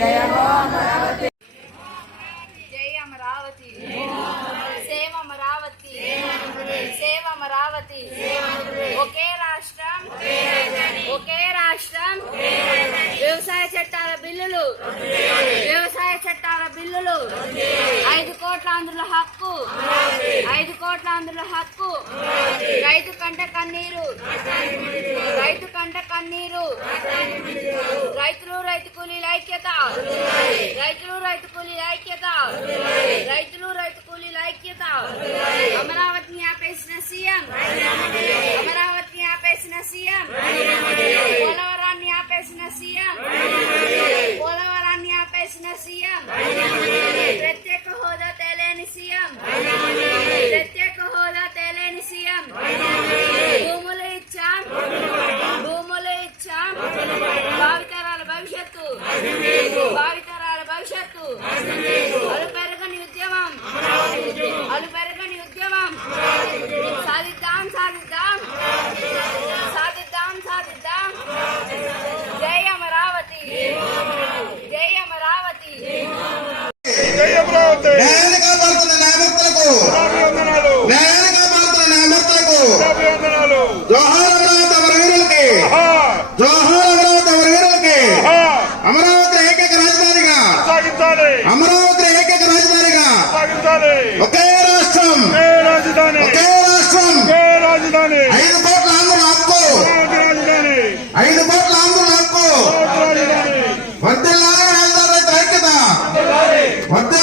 జై అమరావతి. సేవ అమరావతి. సేవ అమరావతి. ఒకే రాష్ట్రం. ఒకే రాష్ట్రం. వ్యవసాయ చట్టాల బిల్లులు. వ్యవసాయ చట్టాల బిల్లులు. ఐదు కోట్ల అందులో హక్కు. ఐదు కోట్ల అందులో హక్కు. రైతు కంట కన్నీరు. రైతు కంట కన్నీరు. రైతులు రైతు కూలీల ఐక్యత. రైతులు రైతు కూలీల ఐక్యత. రైతులు రైతు కూలీల ఐక్యత. అమరావతిని ఆపేసిన సీఎం. అమరావతిని ఆపేసిన సీఎం. పోలవరాన్ని ఆపేసిన సీఎం. పోలవరాన్ని ఆపేసిన సీఎం. ప్రత్యేక జోహార్ అమరావతి అమర వీరులకి జోహార్ అమరావతి అమర వీరులకి అమరావతి ఏకైక రాజధానిగా. అమరావతి ఏకైక రాజధానిగా. ఒకే రాష్ట్రం. ఒకే రాష్ట్రం. ఐదు కోట్ల ఆంధ్రులు హక్కు ఐదు కోట్ల ఆంధ్రులు హక్కు వద్దు రాజధాని. ఐక్యత. వద్దు